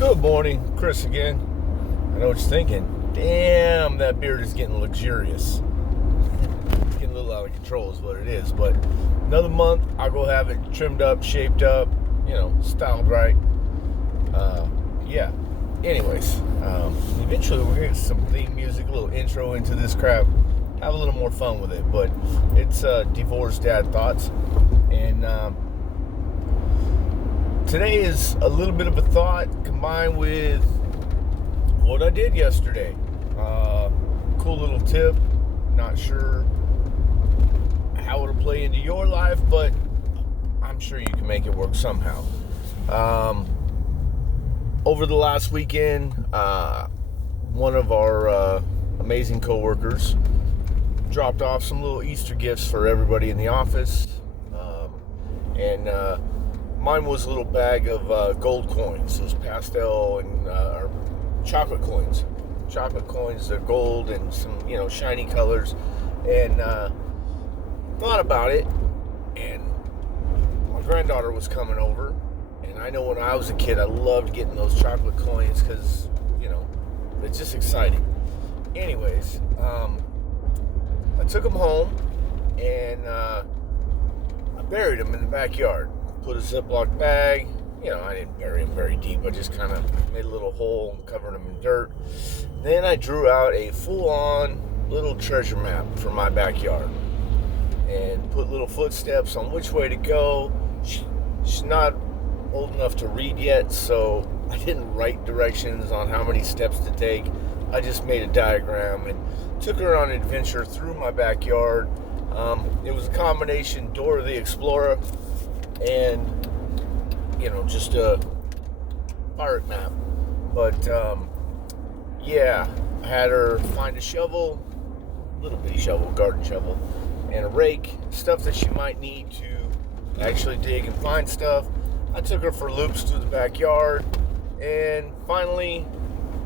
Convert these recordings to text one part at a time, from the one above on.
Good morning, Chris again. I know what you're thinking. Damn, that beard is getting luxurious. It's getting a little out of control is what it is. But another month, I'll go have it trimmed up, shaped up, styled right. Yeah. Anyways, eventually we're going to get some theme music, a little intro into this crap. Have a little more fun with it. But it's Divorced Dad Thoughts. And today is a little bit of a thought combined with what I did yesterday. Cool little tip. Not sure how it'll play into your life, but I'm sure you can make it work somehow. Over the last weekend, one of our amazing coworkers dropped off some little Easter gifts for everybody in the office. And mine was a little bag of gold coins, those pastel and or chocolate coins. Chocolate coins, they're gold and some, shiny colors. And thought about it, and my granddaughter was coming over. And I know when I was a kid, I loved getting those chocolate coins because, it's just exciting. Anyways, I took them home and I buried them in the backyard. Put a Ziploc bag. I didn't bury them very deep. I just kind of made a little hole and covered them in dirt. Then I drew out a full-on little treasure map for my backyard and put little footsteps on which way to go. She's not old enough to read yet, so I didn't write directions on how many steps to take. I just made a diagram and took her on an adventure through my backyard. It was a combination Dora the Explorer and just a pirate map. But I had her find a shovel, little bitty shovel, garden shovel, and a rake, stuff that she might need to actually dig and find stuff. I took her for loops through the backyard, and finally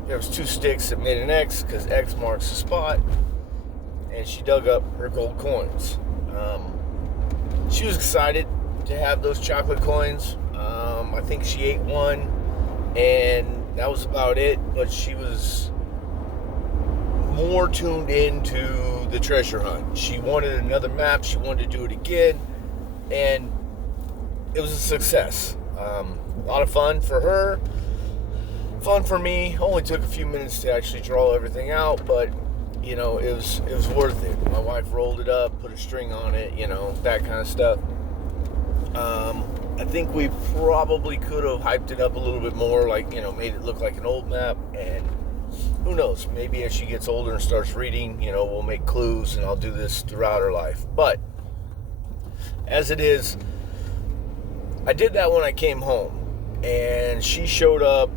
there was 2 sticks that made an X because X marks the spot, and she dug up her gold coins. She was excited to have those chocolate coins. I think she ate one, and that was about it. But she was more tuned into the treasure hunt. She wanted another map. She wanted to do it again, and it was a success. A lot of fun for her, fun for me. Only took a few minutes to actually draw everything out, but it was worth it. My wife rolled it up, put a string on it, that kind of stuff. I think we probably could have hyped it up a little bit more, made it look like an old map, and who knows, maybe as she gets older and starts reading, we'll make clues, and I'll do this throughout her life. But as it is, I did that when I came home, and she showed up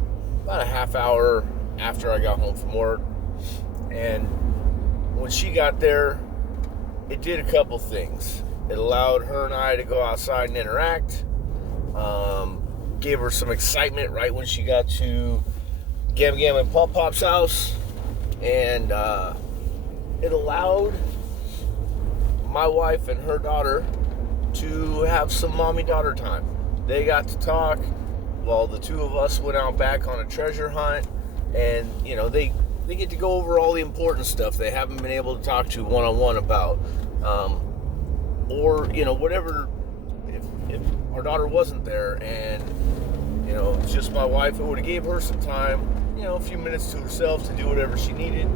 about a half hour after I got home from work, and when she got there, it did a couple things. It allowed her and I to go outside and interact. Gave her some excitement right when she got to Gam Gam and Pop Pop's house. And it allowed my wife and her daughter to have some mommy-daughter time. They got to talk while the 2 of us went out back on a treasure hunt. And, they get to go over all the important stuff they haven't been able to talk to one-on-one about. Or, whatever, if our daughter wasn't there and, it's just my wife, it would have gave her some time, a few minutes to herself to do whatever she needed.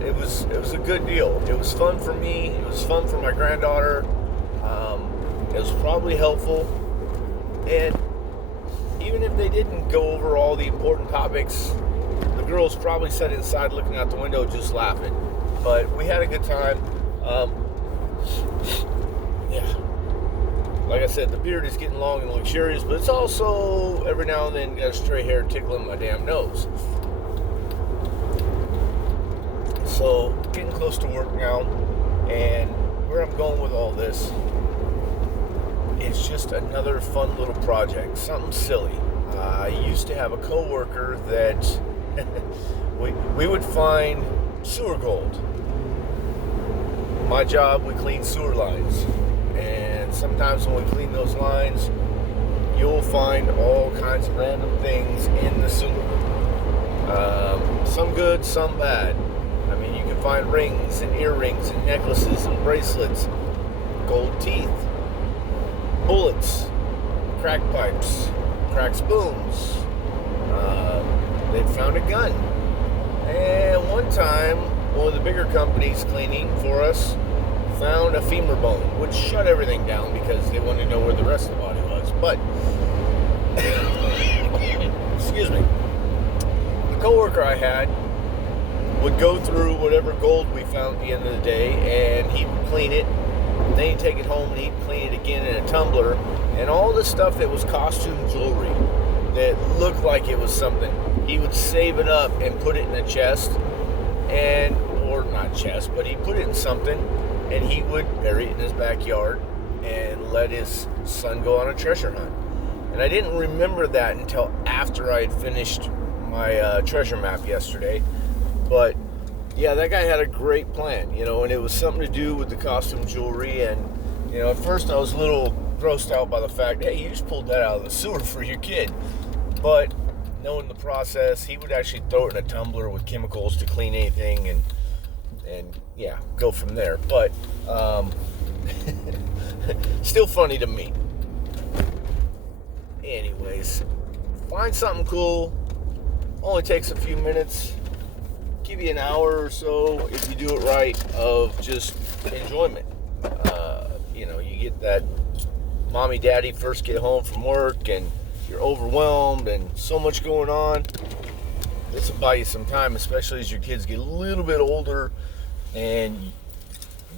It was a good deal. It was fun for me. It was fun for my granddaughter. It was probably helpful. And even if they didn't go over all the important topics, the girls probably sat inside looking out the window just laughing. But we had a good time. Like I said, the beard is getting long and luxurious, but it's also every now and then got a stray hair tickling my damn nose. So getting close to work now, and where I'm going with all this, it's just another fun little project, something silly. I used to have a coworker that we would find sewer gold. My job, we clean sewer lines. And sometimes when we clean those lines, you'll find all kinds of random things in the sewer. Some good, some bad. I mean, you can find rings and earrings and necklaces and bracelets, gold teeth, bullets, crack pipes, cracked spoons. They found a gun. And one time, one of the bigger companies cleaning for us found a femur bone, which shut everything down because they wanted to know where the rest of the body was. But, excuse me, the coworker I had would go through whatever gold we found at the end of the day, and he would clean it. Then he'd take it home and he'd clean it again in a tumbler. And all the stuff that was costume jewelry that looked like it was something, he would save it up and put it in a chest, or not chest, but he'd put it in something, and he would bury it in his backyard and let his son go on a treasure hunt. And I didn't remember that until after I had finished my treasure map yesterday. But yeah, that guy had a great plan, and it was something to do with the costume jewelry. And at first I was a little grossed out by the fact, hey, you just pulled that out of the sewer for your kid. But knowing the process, he would actually throw it in a tumbler with chemicals to clean anything, and yeah, go from there. But still funny to me. Anyways, find something cool. Only takes a few minutes. Give you an hour or so, if you do it right, of just enjoyment. You get that mommy, daddy first get home from work and you're overwhelmed and so much going on. This will buy you some time, especially as your kids get a little bit older and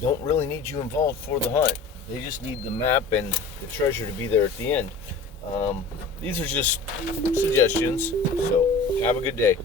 don't really need you involved for the hunt. They just need the map and the treasure to be there at the end. These are just suggestions, so have a good day.